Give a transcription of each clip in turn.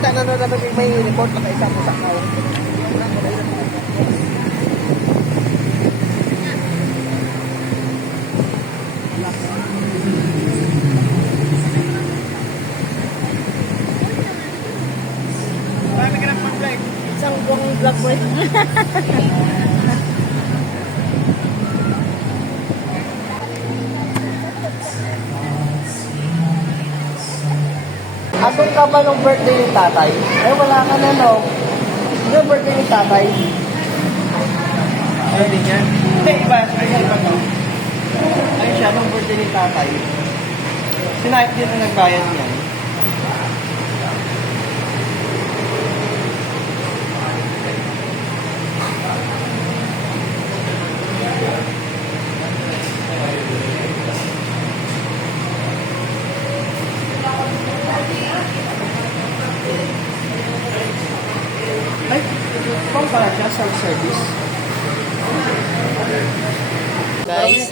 nakita na naman may report na isa po sa kaya. Isang buong vlog boy. Asun ka ba nung birthday ni tatay? Eh, wala ka na, no? Yung birthday ni tatay? Ayun din yan? Hindi, iba. Ayun to. Ayun siya, nung birthday ni tatay. Sinayip din na nagbayad niya. Ay, kung pala siya, self-service. Guys,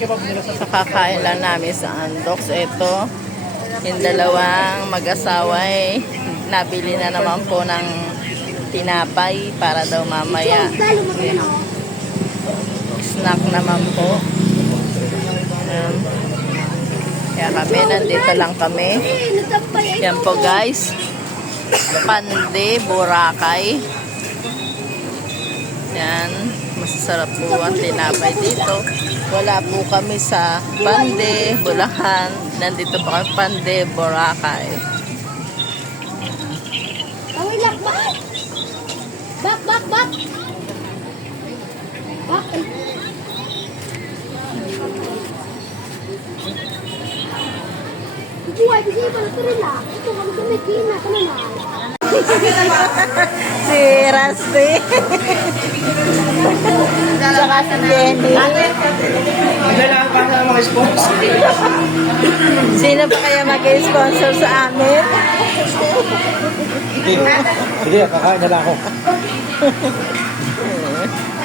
sa kakain lang namin sa Andox. Ito, yung dalawang mag-asawa ay nabili na naman po ng tinapay para daw mamaya. Snack naman po. Kaya kami, nandito lang kami. Yan po guys. Pande, Boracay. Yan. Masasarap po ang tinapay dito. Wala po kami sa Pande, Bulacan. Nandito po kami Pande, Boracay. Tawilak, bak! Bak, bak, bak! Bak! Buhay, bisa pa na turila. Ito, kami sa may kina, kami na. Si Rusty. Saka si Jenny. Kailangan pa sa mga sponsor. Sino pa kaya mag-sponsor sa amin? Sige, kakain na lang ako.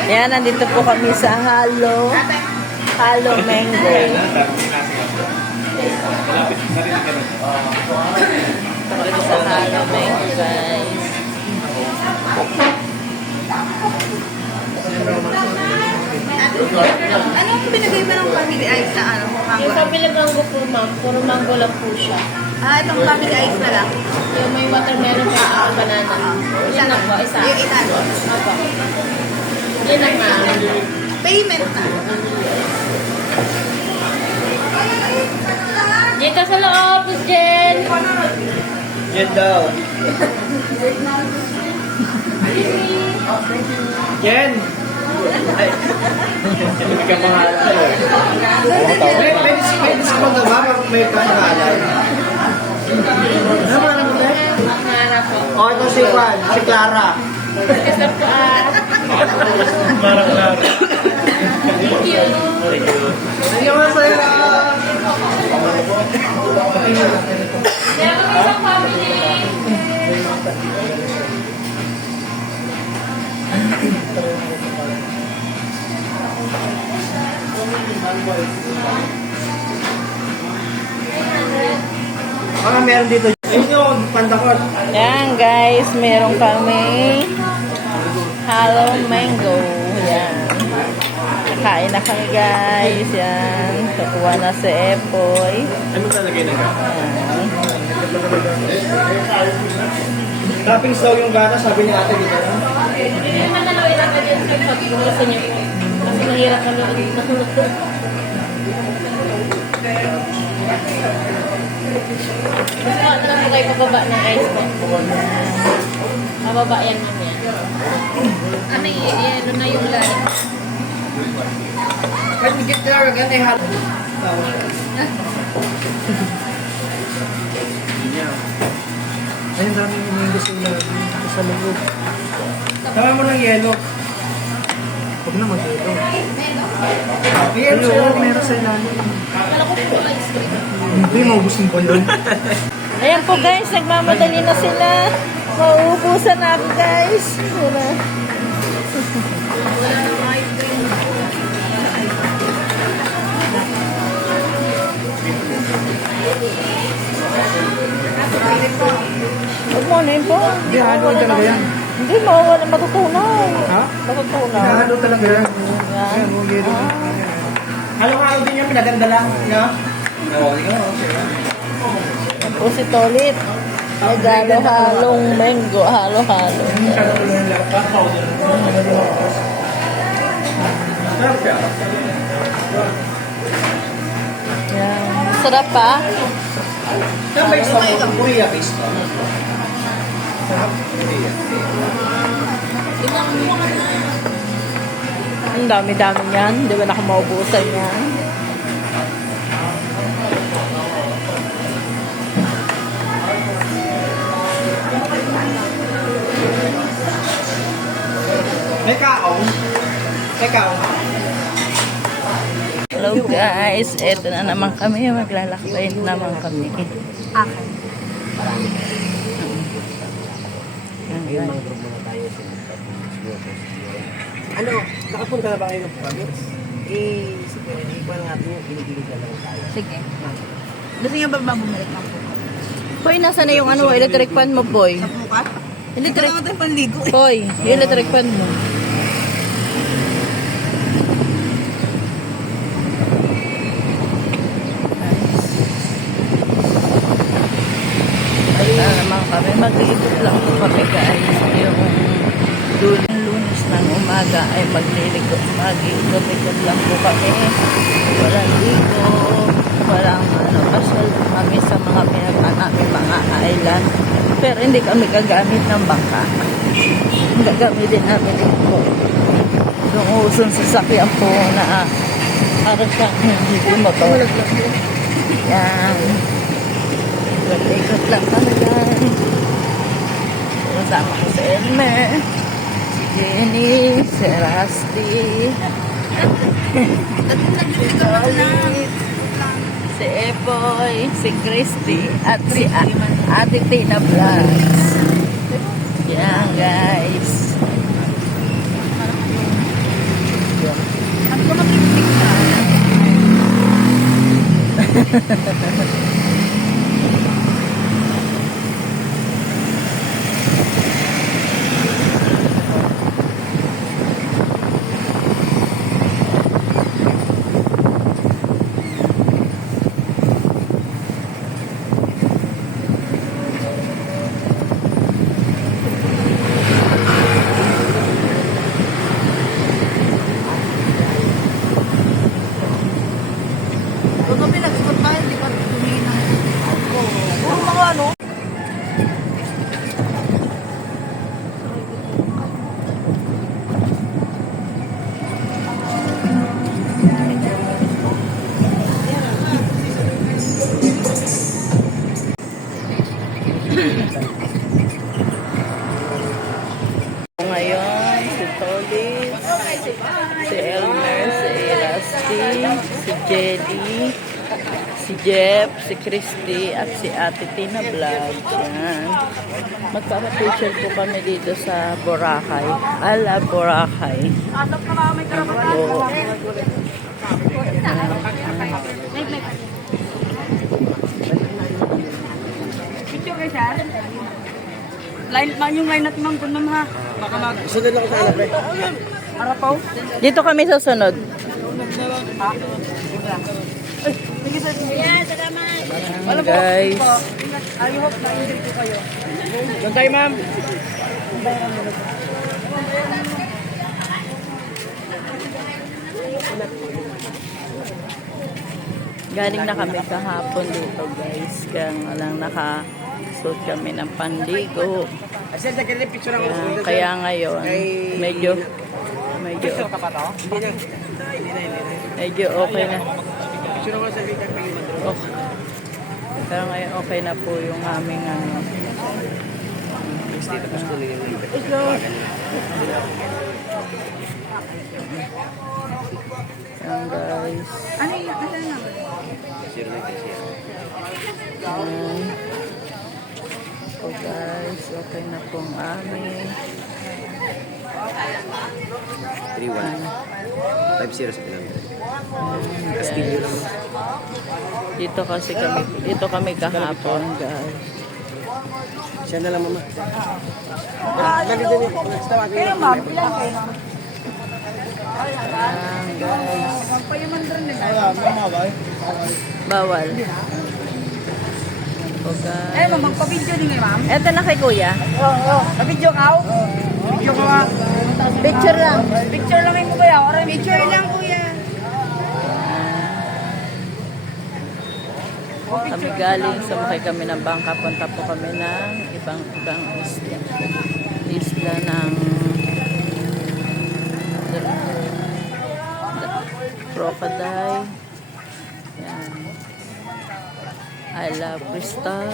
Yan, nandito po kami sa Halo Mango. Kami sa Halo Mango, guys. Anong binigay mo ng family ice na ano? Mango? Yung family mango po, ma'am. Puro mango lang po siya. Itong family ice na lang. Yung may watermelon at banana. Isa lang po, isa. Yung isa. Opo. Yun lang, ma'am. Payment na. Dito sa loob, Jen. Yan daw. Jen! Ay, hindi ka pangalan. May discount na ba? May pangalan. Ano ba naman ba? Mara po. O, ito si Juan, si Clara. Isa po, Clara. Thank you. Annyeonghaseyo! Meron kami isang family. Meron dito. Ayun yung pandakot. Yan, guys. Meron kami Halo Mango. Yan. Kakain na kami, guys. Yan. Kukuha na si Epoy. Ano talaga yun? Yan. Toppings daw yung gata, sabi ni ate dito. Hindi naman nalawin natin dyan sa pag-gusto niyo po. Kasi mahirap nalawin. Gusto ko na po kayo pababa ng ice po. Mababa yan mamaya. Ano yun na yung line? Kahit higit na lang, ganyan ay halo. Ayun, dami yung mga gusto na sa loob. Tama mo ng yelo. Huwag na mag-yelo. May yelo sa ilalim. Meron sa ilalim. Kala ko po ice cream. Hindi, maubos yung kondon. Ayan po, guys. Nagmamadali na sila. Mauubusan na ako, guys. Wala. Wala ng ice cream. Pwede po. Good morning po. Hindi, haluin talaga yan. Hindi, mawawala, matutunaw. Ha? Matutunaw. Halo talaga yan. Yan. Ayan, huwag yelo. Halo-halo din yung pinaganda lang, no? Po si Tolit. Nag-halo-halong mango. Halo-halo. Yan. Sarap pa. May sumayin ang Korea based. Ang dami-dami yan. Hindi ba nakamaubusan yan? May kaong. May kaong. Hello guys. Eto na naman kami. Maglalakbay na naman kami. Akin. Yan, guys. Ano, nakapunta na ba kayo ng province? Sige, ikuha na natin yung pinigilig na lang tayo. Sige. Gusto niyo ba bumalik ng bukas? Boy, nasa na yung ano, electric fan mo, boy? Sa bukas? Electric, Ito naman panligo. boy, yung electric fan mo. Ayun na naman kami. Mag-iikot lang po kami guys. Yung lunes ng umaga ay mag-iikot lang po kami. Walang ligo. Walang pasal kami sa mga pinaka namin mga island. Pero hindi kami gagamit ng bangka. Gagamit din namin ito. Yung usong sasakyan po na para sa hindi motor. Yan. Ikot lang kami guys. Kasama ko si Elmer, si Jenny, si Rusty, si Tolit, si Epoy, si Christy, at si Ate Tina Vlogs. Yan guys. Ang mga picnic na. Kung kami nagsuot tayo, di ba tumingin ng puro mga ano? Ngayon, si Tolit, si Elmer, si Rusty, si Jenny, si Jeff, si Christy, at si Ate Tina Vlog. Yan. Magpapapicture po kami dito sa Boracay. Ala Boracay. Oo. Picture kayo siya. Yung line natin ma'am, dun ma'am ha. Sunod lang ako sa alap eh. Arapaw. Dito kami susunod. Sige sir. Ayan, salamat. Ayan, guys. I hope na-enjoy ko kayo. Doon tayo, ma'am. Galing na kami kahapon dito guys. Kaya nga lang nakasuot kami ng panligo. Asya, nagkali picture ako. Kaya ngayon, medyo Picture ka pa to? Hindi na. medyo okay na. Picture ako sa Vita Piliman. Okay. Pero ngayon okay na po yung aming ano. Ayan guys. Ano yung ano na? Ayan. So guys, okay na po ang aming. 3-1. 5-0 sa Pinangga. Guys. Dito kami kahapon guys. Siya na lang mama. Dali. Next time akin. Pero ma'am, ilan kayo ma'am? Ayan, guys. Magpayaman rin nila. Bawal. O, Eh, ma'am, guys. magpa-video din kayo ma'am. Eto na kay kuya. Oo. Pa-video ka? Video ka ba? Picture lang. Picture lang mo kuya. Picture lang kuya. Kami galing, sumakay kami ng bangka, punta po kami ng ibang isla. Isla ng Crocodile. Yan. I love Crystal.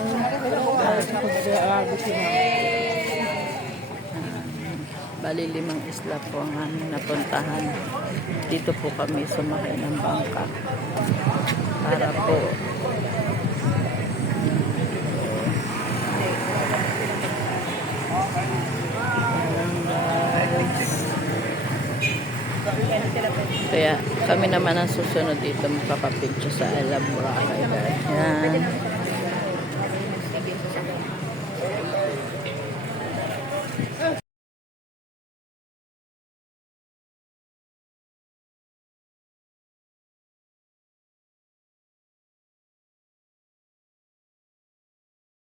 Bali 5 isla po ang aming napuntahan. Dito po kami sumakay ng bangka. Para po kaya kami naman ang susunod dito magpapapicture sa Alam Boracay. Yan.